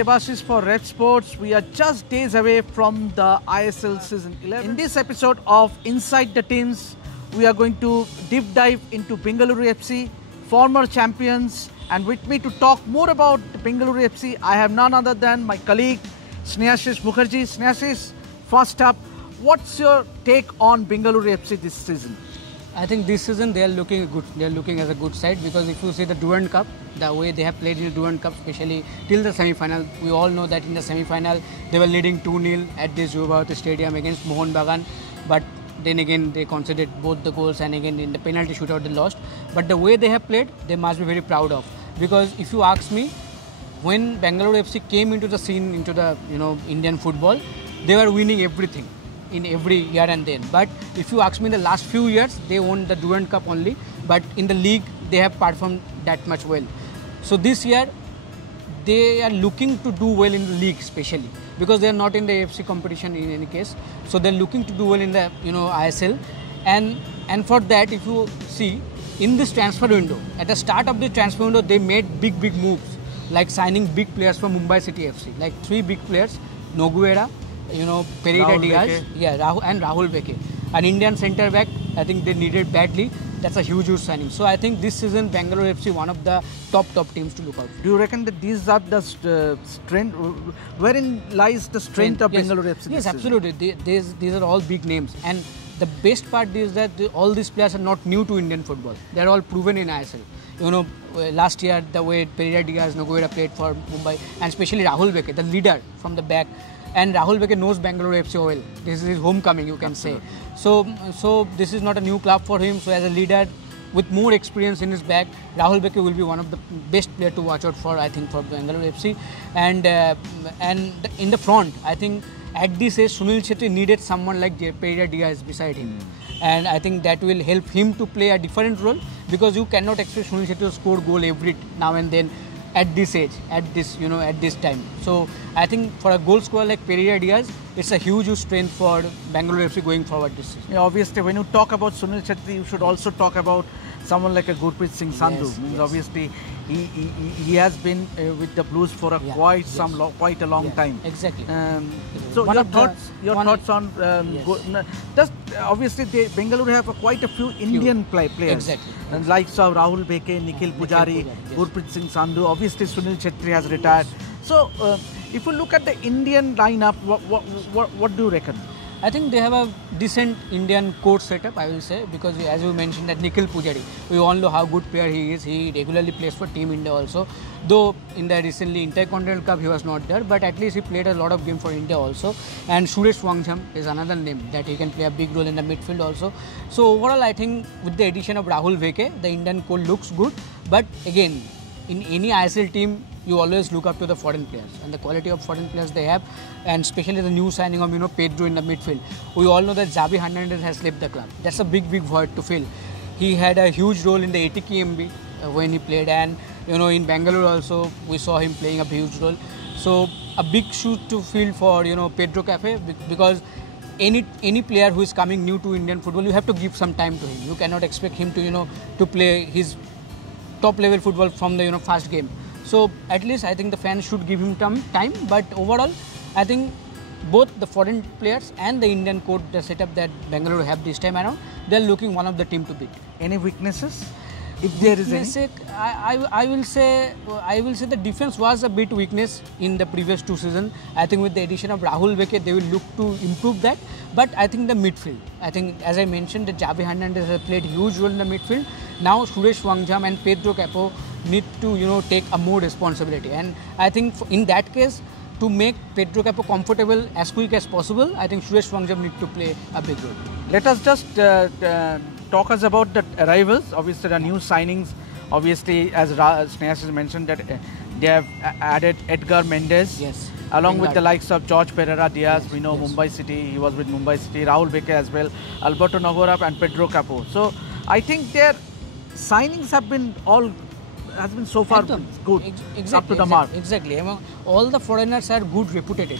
Debashis for Red Sports. We are just days away from the ISL Season 11. In this episode of Inside the Teams, we are going to deep dive into Bengaluru FC, former champions. And with me to talk more about Bengaluru FC, I have none other than my colleague, Snehashish Mukherjee. Snehashish, first up, what's your take on Bengaluru FC this season? I think this season they are looking good. They are looking as a good side because if you see the Durand Cup, the way they have played in the Durand Cup, especially till the semi-final, we all know that in the semi-final they were leading 2-0 at this Yuvavati Stadium against Mohun Bagan, but then again they conceded both the goals and again in the penalty shootout they lost. But the way they have played, they must be very proud of, because if you ask me, when Bengaluru FC came into the scene, into the Indian football, they were winning everything in every year and then. But if you ask me, in the last few years they won the Durand Cup only, but in the league they have performed that much well. So this year they are looking to do well in the league, especially because they are not in the AFC competition in any case. So they are looking to do well in the ISL, and for that, if you see in this transfer window, at the start of the transfer window, they made big moves, like signing big players from Mumbai City FC, like 3 big players: Nogueira, Pereira Diaz, Rahul Beke. An Indian centre back, I think they needed badly. That's a huge signing. So I think this season Bengaluru FC one of the top teams to look out for. Do you reckon that these are the strength? Wherein lies the strength of Bengaluru FC? Yes, absolutely. These are all big names, and the best part is that all these players are not new to Indian football. They are all proven in ISL. Last year the way Pereira Diaz, Nogueira played for Mumbai, and especially Rahul Beke, the leader from the back. And Rahul Beke knows Bengaluru FC well. This is his homecoming, you can say. So this is not a new club for him. So as a leader with more experience in his back, Rahul Beke will be one of the best players to watch out for, I think, for Bengaluru FC. And in the front, I think at this age, Sunil Chhetri needed someone like Pereira Diaz beside him. And I think that will help him to play a different role, because you cannot expect Sunil Chhetri to score goal every now and then at this age, at this time. So I think for a goal scorer like Pereira Diaz, it's a huge strength for Bengaluru FC going forward this season. Yeah, obviously, when you talk about Sunil Chhetri, you should also talk about someone like a Gurpreet Singh Sandhu. Yes. Obviously, he has been with the Blues for quite a long time. Exactly. So your thoughts on just obviously Bengaluru have quite a few Indian players. Exactly. And likes of Rahul Beke, Nikhil Pujari, Gurpreet Singh Sandhu. Obviously, Sunil Chhetri has retired. So if you look at the Indian lineup, what do you reckon? I think they have a decent Indian coach setup, I will say, because as you mentioned that Nikhil Pujari, we all know how good player he is. He regularly plays for Team India also. Though in the recently Intercontinental Cup he was not there, but at least he played a lot of games for India also. And Suresh Wangjam is another name that he can play a big role in the midfield also. So overall, I think with the addition of Rahul Beke, the Indian coach looks good. But again, in any ISL team, you always look up to the foreign players and the quality of foreign players they have, and especially the new signing of Pedro in the midfield. We all know that Xavi Hernandez has left the club. That's a big void to fill. He had a huge role in the ATKMB when he played, and in Bengaluru also we saw him playing a huge role. So a big shoe to fill for Pedro Cafe, because any player who is coming new to Indian football, you have to give some time to him. You cannot expect him to to play his top level football from the first game. So at least I think the fans should give him time. But overall, I think both the foreign players and the Indian coach, the setup that Bengaluru have this time around, they are looking one of the team to beat. Any weaknesses? If there is any? I will say the defense was a bit weakness in the previous 2 seasons. I think with the addition of Rahul Beke, they will look to improve that. But I think the midfield, I think as I mentioned, that Xavi Hernandez has played huge role in the midfield. Now Suresh Wangjam and Pedro Capo need to take a more responsibility, and I think in that case, to make Pedro Capo comfortable as quick as possible, I think Suresh Wangjam need to play a big role. Let us just talk us about the arrivals. Obviously, the new signings. Obviously, as Snehashish mentioned, that they have added Edgar Mendes. Yes. Along with the likes of George Pereira Diaz, we know Mumbai City, he was with Mumbai City, Rahul Beke as well, Alberto Nogueira and Pedro Capo. So I think their signings has been so far good, up to the mark. Exactly. All the foreigners are good reputed.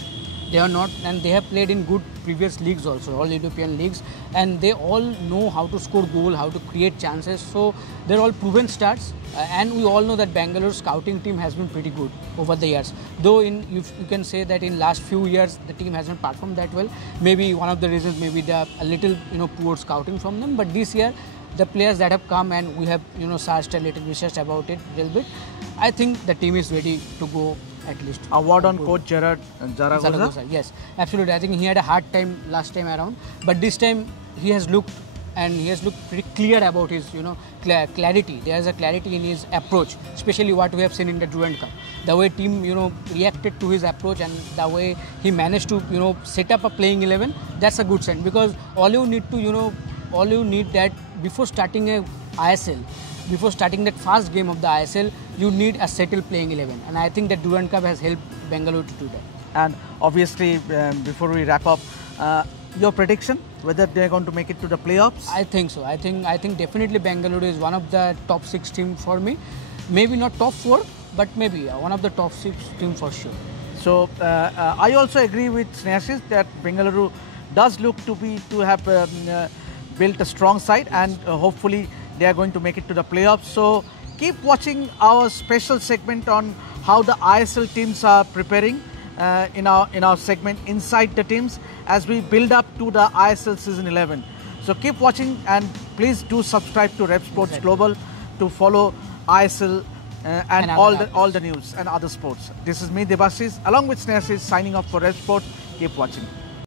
They are not, and they have played in good previous leagues also, all European leagues, and they all know how to score goal, how to create chances. So they're all proven stars, and we all know that Bangalore scouting team has been pretty good over the years. Though you can say that in last few years the team hasn't performed that well. Maybe one of the reasons, maybe a little poor scouting from them. But this year, the players that have come, and we have searched a little, researched about it a little bit, I think the team is ready to go at least. Award on coach Gerard Zaragoza. Yes, absolutely. I think he had a hard time last time around, but this time he has looked, and he has looked pretty clear about his clarity. There is a clarity in his approach, especially what we have seen in the Durand Cup. The way team reacted to his approach, and the way he managed to set up a playing 11. That's a good sign, because all you need that before starting a ISL, before starting that first game of the ISL, you need a settled playing 11, and I think that Durand Cup has helped Bengaluru to do that. And obviously, before we wrap up, your prediction whether they are going to make it to the playoffs? I think so. I think definitely Bengaluru is one of the top 6 teams for me. Maybe not top 4, but maybe one of the top 6 teams for sure. So I also agree with Snehashish that Bengaluru does look to have built a strong side, and hopefully they are going to make it to the playoffs. So keep watching our special segment on how the ISL teams are preparing in our segment Inside the Teams, as we build up to the ISL season 11. So keep watching, and please do subscribe to Rep Sports Global to follow ISL and all the news and other sports. This is me, Debashish, along with Snehashish, signing off for Rep Sports. Keep watching.